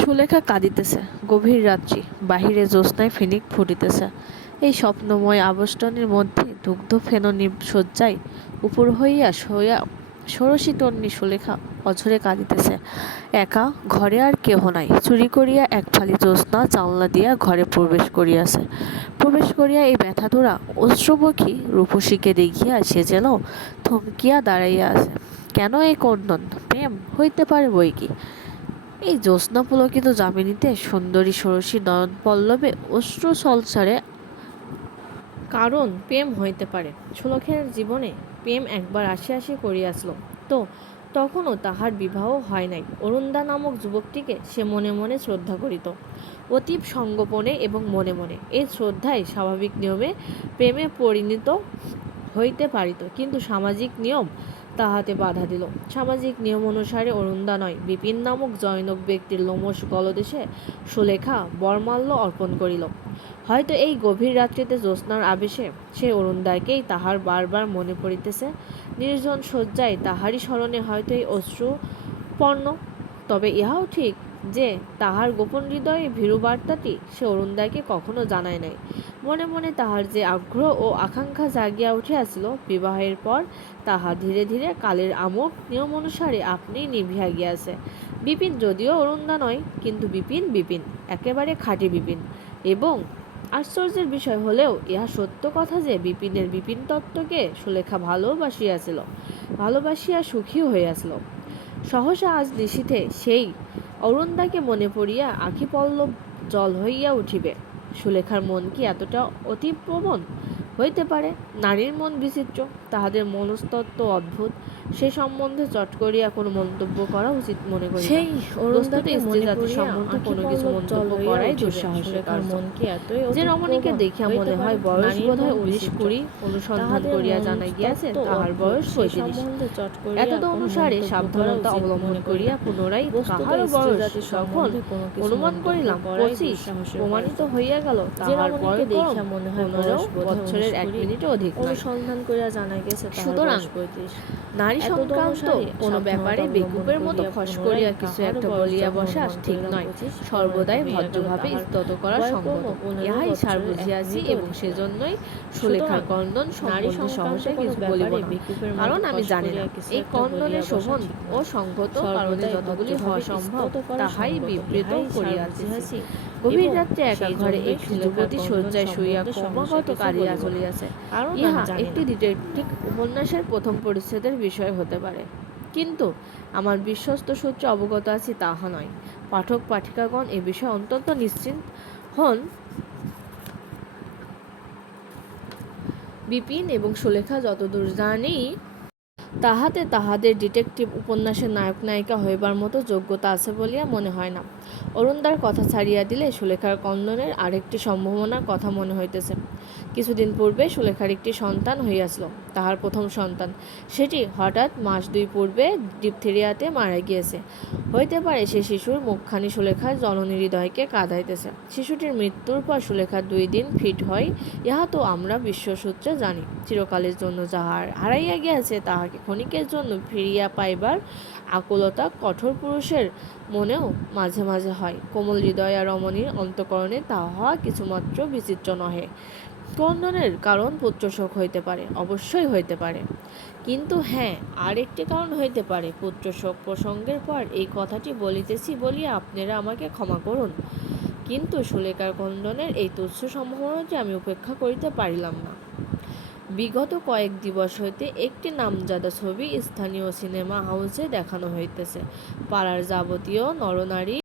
সুলেখা কাঁদিতেছে। গভীর রাত্রি, বাহিরে জ্যোৎস্নায় ফিনিক ফুটিতেছে। এই স্বপ্নময় আবষ্টনের মধ্যে দুগ্ধ ফেন শয্যায় উপর হইয়া শোয়া ষোড়শী তন্বী সুলেখা অঝরে কাঁদিতেছে। একা, ঘরে আর কেহ নাই। চুরি করিয়া এক ফালি জ্যোৎস্না জানলা দিয়া ঘরে প্রবেশ করিয়াছে। প্রবেশ করিয়া এই ব্যথাধরা অশ্রুমুখী রূপসীকে দেখিয়া সে যেন থমকিয়া দাঁড়াইয়া আছে। কেন এই ক্রন্দন? প্রেম হইতে পারে বই কি। এই জ্যোৎস্না পুলকিত যামিনীতে সুন্দরী ষোড়শী নয়ন পল্লবে অশ্রু সলসারে কারণ প্রেম হইতে পারে। সুলেখার জীবনে প্রেম একবার আসি আসি করিয়াছিল, তো তখনও তাহার বিবাহ হয় নাই। অরুণদা নামক যুবকটিকে সে মনে মনে শ্রদ্ধা করিত, অতীব সঙ্গোপনে এবং মনে মনে। এই শ্রদ্ধায় স্বাভাবিক নিয়মে প্রেমে পরিণত হইতে পারিত, কিন্তু সামাজিক নিয়ম তাহাতে বাধা দিল। সামাজিক নিয়ম অনুসারে অরুণদা নয়, বিপিন নামক জনৈক ব্যক্তির লোমশ গলদেশে সুলেখা বরমাল্য অর্পণ করিল। হয়তো এই গভীর রাত্রিতে জ্যোৎস্নার আবেশে সে অরুণদাকেই তাহার বারবার মনে পড়িতেছে। নির্জন শয্যায় তাহারই স্মরণে হয়তো এই অশ্রুপর্ণ। তবে ইহাও ঠিক যে তাহার গোপন হৃদয়ে ভীরু বার্তাটি সে অরুণদাকে কখনো জানায় নাই। মনে মনে তাহার যে আগ্রহ ও আকাঙ্ক্ষা জাগিয়া উঠিয়াছিল, বিবাহের পর তাহা ধীরে ধীরে কালের আমোদ নিয়ম অনুসারে আপনিই নিভিয়া গিয়াছে। বিপিন যদিও অরুণদা নয়, কিন্তু বিপিন বিপিন, একেবারে খাঁটি বিপিন। এবং আশ্চর্যের বিষয় হলেও ইহা সত্য কথা যে বিপিনের বিপিন তত্ত্বকে সুলেখা ভালোবাসিয়াছিল, ভালোবাসিয়া সুখীও হইয়াছিল। সহসা আজ নিশীথে সেই অরুণদাকে মনে পড়িয়া আখি পল্লব জল হইয়া উঠিবে। সুলেখার মন কি এতটা অতিপ্রবণ হইতে পারে? নারীর মন বিচিত্র, তাহাদের মনস্তত্ত্ব অদ্ভুত। সে সম্বন্ধে চট করিয়া কোনো মন্তব্য করা উচিত মনে করি। সেই অরুণদাতে স্ত্রী জাতি সম্বন্ধে কোনো কিছু মন্তব্য করাই দুঃসাহসের কার্য। যে রমণীকে দেখিয়া মনে হয় বয়স বোধহয় 19-20, অনুসন্ধান করিয়া জানা গিয়াছে তাহার বয়স 35। এতদ অনুসারে সাবধানতা অবলম্বন করিয়া পুনরায় কাহারও বয়স যখন অনুমান করিলাম 25, প্রমাণিত হইয়া গেল তাহার বয়স দেখিয়া মনে হয় 15 বৎসরের 1 মিনিটও অধিক নয়। অনুসন্ধান করিয়া জানা গেছে সুতরাং নারী সংক্রান্ত কোনো ব্যাপারে বেকুবের মতো ফস করিয়া কিছু একটা বলিয়া বসা ঠিক নয়। সর্বদাই ভদ্রভাবে স্তত করা সঙ্গত, ইহাই সার বুঝিয়াছি, এবং সেজন্যই সুলেখার ক্রন্দন সম্বন্ধে সহসা কিছু বলিব না, কারণ আমি জানি না এই ক্রন্দনের শোভন ও সংগত কারণে যতগুলি হওয়া সম্ভব তাহাই বিবৃত করিয়াছি। গভীর রাত্রে একা ঘরে একটি যুবতী শয্যায় শুইয়া ক্রমাগত কাঁদিয়া চলিয়াছে। ইহা একটি ডিটেকটিভ উপন্যাসের প্রথম পরিচ্ছেদের বিষয় হতে পারে, কিন্তু আমার বিশ্বস্ত সূত্রে অবগত আছি তাহা নয়। পাঠক পাঠিকাগণ এ বিষয়ে অত্যন্ত নিশ্চিন্ত হন। বিপিন এবং সুলেখা যতদূর জানি তাহাতে তাহাদের ডিটেকটিভ উপন্যাসের নায়ক নায়িকা হইবার মতো যোগ্যতা আছে বলিয়া মনে হয় না। অরুণদার কথা ছাড়িয়া দিলে সুলেখার ক্রন্দনের আরেকটি সম্ভাবনার কথা মনে হইতেছে। কিছুদিন পূর্বে সুলেখার একটি সন্তান হইয়াছিল, তাহার প্রথম সন্তান। সেটি হঠাৎ মাস 2 পূর্বে ডিপথেরিয়াতে মারা গিয়েছে। হইতে পারে সে শিশুর মুখখানি সুলেখার জননী হৃদয়কে কাঁদাইতেছে। শিশুটির মৃত্যুর পর সুলেখার 2 দিন ফিট হয়, ইহা তো আমরা বিশ্বসূত্রে জানি। চিরকালের জন্য যাহার হারাইয়া গিয়াছে তাহাকে ক্ষণিকের জন্য ফিরিয়া পাইবার আকুলতা কঠোর পুরুষের মনেও মাঝে মাঝে হয়। কোমল হৃদয়া রমণীর অন্তঃকরণে তাহা কিছুমাত্র বিচিত্র নহে। ক্রন্দনের কারণ পুত্রশোক হইতে পারে, অবশ্যই হইতে পারে, কিন্তু হ্যাঁ, আর একটি কারণ হইতে পারে। পুত্রশোক প্রসঙ্গের পর এই কথাটি বলিতেছি বলিয়া আপনারা আমাকে ক্ষমা করুন, কিন্তু সুলেখার ক্রন্দনের এই তুচ্ছ সম্ভাবনাটি আমি উপেক্ষা করিতে পারিলাম না। বিগত কয়েক দিবস হইতে একটি নামজাদা ছবি স্থানীয় সিনেমা হাউসে দেখানো হইতেছে। পাড়ার যাবতীয় নরনারী